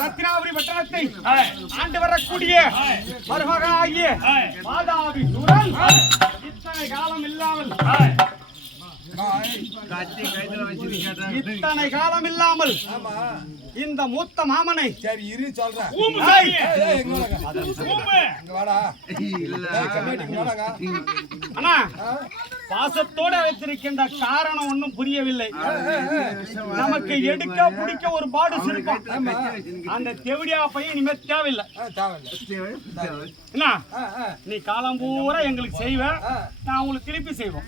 ரத்தினாபுரி பட்டணத்தை ஆண்டு வரக்கூடிய மருமகனாகிய மாதாவி சூரன் இத்தனை காலம் இல்லாமல் இந்த மூத்த மாமனை சரி இரு சொல்றேன் அண்ணா பாசத்தோட வைத்திருக்கின்ற காரணம் ஒன்றும் புரியவில்லை. நமக்கு எடுக்க பிடிக்க ஒரு பாடு சிரிப்பான். அந்த தெவிடியா பையன் இனிமே தேவையில்லை. என்ன நீ காலம் பூரா எங்களுக்கு செய்வ, நான் உங்களுக்கு திருப்பி செய்வோம்.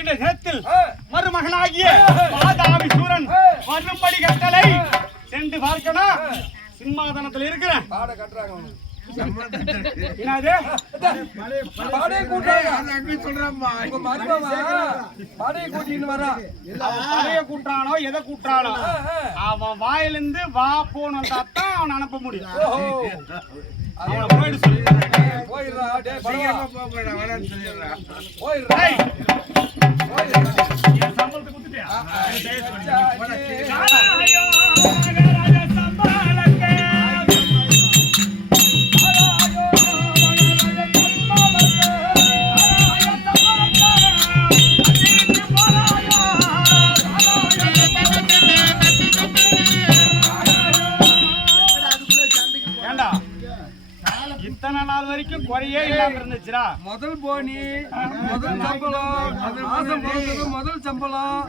இந்த நேரத்தில் மருமகனாகிய மாதாவி சூரன் வரும்படி கட்டளை சென்று பார்க்கணும். சிம்மாதனத்தில் இருக்கிறேன். கூட்டானோ எதை கூட்டானோ அவன் வாயிலிருந்து வா போன்னு வந்தாத்தான் அவன் அனுப்ப முடியும். அவனை போயிட்டு சொல்லி சம்பளத்தை கொடுத்துட்டியா? வரைக்கும் குறையே இல்லாம இருந்துச்சுடா. முதல் போனி முதல் சம்பளம் முதல் சம்பளம்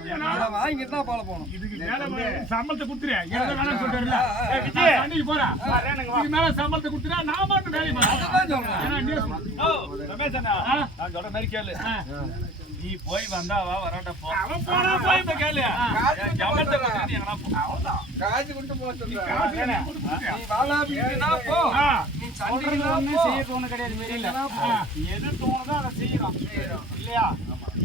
வாங்கிட்டு தான் போல போனோம். இதுக்கு மேல சம்பளத்தை குடுத்துறியா? விஜய் போறா மேல சம்பளத்தை குடுத்துறா நான் மட்டும் வேலை சொல்ற மாதிரி கேளு. நீ போய் வந்தாவா வராட்ட போ. அவன் போனா போய் இப்ப கேளு. சம்பளத்தை குடுத்து காசு கொடுத்து போக சொல்ற. நீ வாழா வீட்டுனா போ. நீ சொல்றதுமே செய்யறது ஒண்ணு கிடையாது. மீறல எது தோணுதோ அதை செய்யறான் இல்லையா?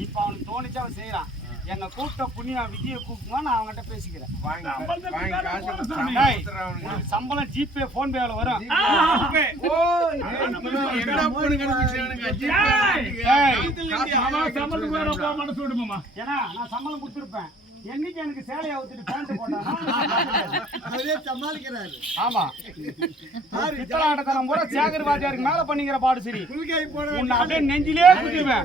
இப்ப அவனுக்கு தோணிச்சு அவன் செய்யறான். என்ன கூப்பிட்ட புண்ணியா விஜய கூப்பிடுமா, நான் அவங்ககிட்ட பேசிக்கிறேன். சம்பளம் ஜிபே போன் பேல வரும். ஏன்னா நான் சம்பளம் கொடுத்துருப்பேன். என்னைக்கு எனக்கு சேலையை ஊத்திட்டு பேண்ட் போட்டானே சமாளிக்கிறாரு. ஆமா பித்தளாட்டத்தனம் பூரா சேகர் வாத்தியாருக்கு மேல பண்ணிக்கிற பாடு சரி. உன்னை அப்படியே நெஞ்சிலே குத்திடுவேன்.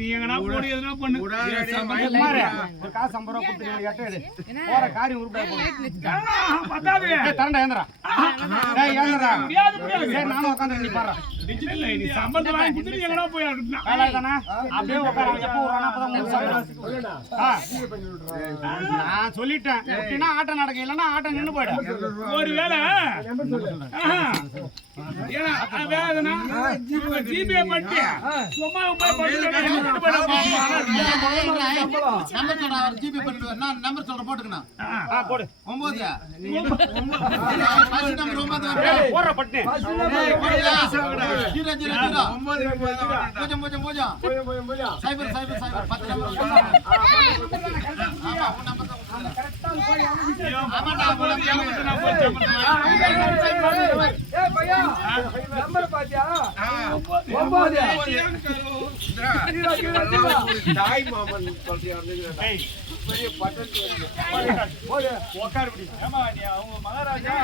நீ எங்கன்னா போடி எதுனா பண்ணு. ஒரு காசு 50 ரூபா கொடுத்துருங்க கேட்டு போற காரியம் உருப்படியா தரண்டா ஏந்திரா ஏந்திரா. சரி நானும் உட்காந்து நீ பாடுறேன். சம்பளம் வாங்கி கொடுத்துட்டு எங்கன்னா போய் வேலை தானே அப்படியே உட்கார எப்போ நான் சொல்லிட்டேன். எப்படின்னா ஆட்டம் நடக்க இல்லைன்னா ஆட்டம் நின்று போயிடும். ஒரு வேலை ஜிபே பண்ணி சும்மா ஜிபே பண்ணிட்டு நம்பர் சொல்ற போட்டுக்கணும். போடு 9 போடுற பட்டு 9 பாத்தியா 9 தாய் மாமன் சொல்றியா? பெரிய பட்டத்து உட்கார் இப்படி. ஏமா நீ அவங்க மகாராஜா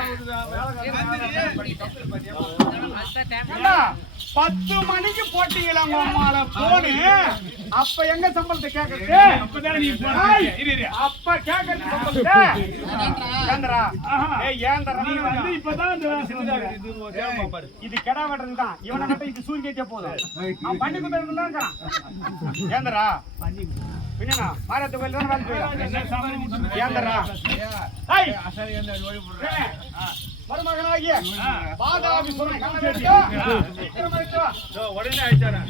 10 மணிக்கு போட்டீங்களா உங்க போனு? அப்ப எங்க சம்பளத்தை கேக்குறது? அப்ப கேக்குறது சம்பளத்தை ஏந்தரா ஏய் ஏந்தரா நீ வந்து இப்பதான் இந்த இது கெடா வெட்டறது தான் இவனை மட்டும் இது சூரிய கேட்டே போதும் அவன் பண்ணி குத்துறதுல தான் இருக்கான் ஏந்தரா பின்னா மாரத்து கோயில தான் வந்து போறா ஏந்தரா ஏய் அசரி என்ன ஓடி போறா மருமகனாகிய பாதாபி சொன்ன கண்ண வெட்டா உடனே ஆயிட்டாரா